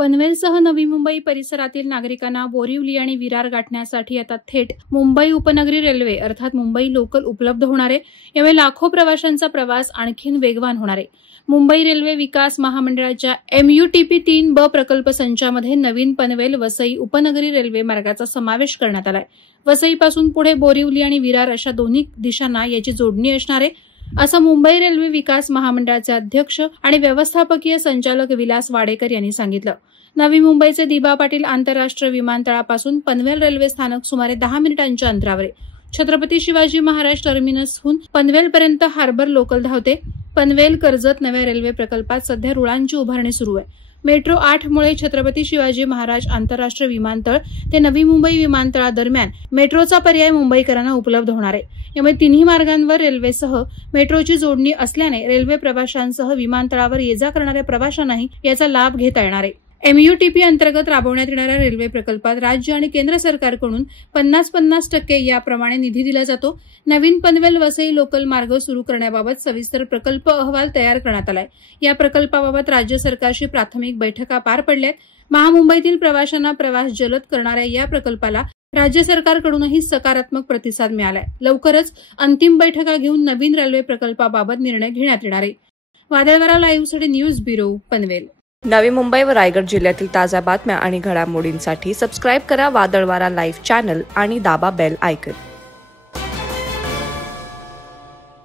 पनवेलसह नवी मुंबई परिसरातील नागरिकांना बोरिवली आणि विरार गाठण्यासाठी आता थेट मुंबई उपनगरी रेल्वे अर्थात मुंबई लोकल उपलब्ध होणार आहे। यामुळे लाखो प्रवाशांचा प्रवास आणखी वेगवान होणार आहे। मुंबई रेल्वे विकास महामंडळाच्या MUTP 3B प्रकल्प संचामध्ये नवीन पनवेल वसई उपनगरी रेल्वे मार्गाचा समावेश करण्यात आलाय। वसईपासून पुढे बोरिवली आणि विरार अशा दोन्ही दिशांना याची जोडणी असणार आहे, असं मुंबई रेल्वे विकास महामंडळाचे अध्यक्ष आणि व्यवस्थापकीय संचालक विलास वाडेकर यांनी सांगितलं। नवी मुंबईचे दिबा पाटील आंतरराष्ट्रीय विमानतळापासून पनवेल रेल्वे स्थानक सुमारे 10 मिनिटांच्या अंतरावर आहे। छत्रपती शिवाजी महाराज टर्मिनसहून पनवेलपर्यंत हार्बर लोकल धावते। पनवेल कर्जत नव्या रेल्वे प्रकल्पात सध्या रुळांची उभारणी सुरू आहे। मेट्रो 8 मुळे छत्रपती शिवाजी महाराज आंतरराष्ट्रीय विमानतळ ते नवी मुंबई विमानतळादरम्यान मेट्रोचा पर्याय मुंबईकरांना उपलब्ध होणार आहे। यामुळे तिन्ही मार्गांवर रेल्वेसह मेट्रोची जोडणी असल्याने रेल्वे प्रवाशांसह विमानतळावर ये-जा करणाऱ्या प्रवाशांनाही याचा लाभ घेता येणार आहे। MUTP अंतर्गत राबवण्यात येणाऱ्या रेल्वे प्रकल्पात राज्य आणि केंद्र सरकारकडून 50-50% याप्रमाणे निधी दिला जातो। नवीन पनवेल वसई लोकल मार्ग सुरू करण्याबाबत सविस्तर प्रकल्प अहवाल तयार करण्यात आलाय। या प्रकल्पाबाबत राज्य सरकारशी प्राथमिक बैठका पार पडल्यात। महामुंबईतील प्रवाशांना प्रवास जलद करणाऱ्या या प्रकल्पाला राज्य सरकारकडूनही सकारात्मक प्रतिसाद मिळालाय। लवकरच अंतिम बैठका घेऊन नवीन रेल्वे प्रकल्पाबाबत निर्णय घेण्यात येणार आहे। वादळवारा लाईव्हसाठी न्यूज ब्युरो पनवेल। नवी मुंबई व रायगड जिल्ह्यातील ताज्या बातम्या आणि घडामोडींसाठी सबस्क्राईब करा वादळवारा लाईव्ह चॅनल आणि दाबा बेल आयकॉन।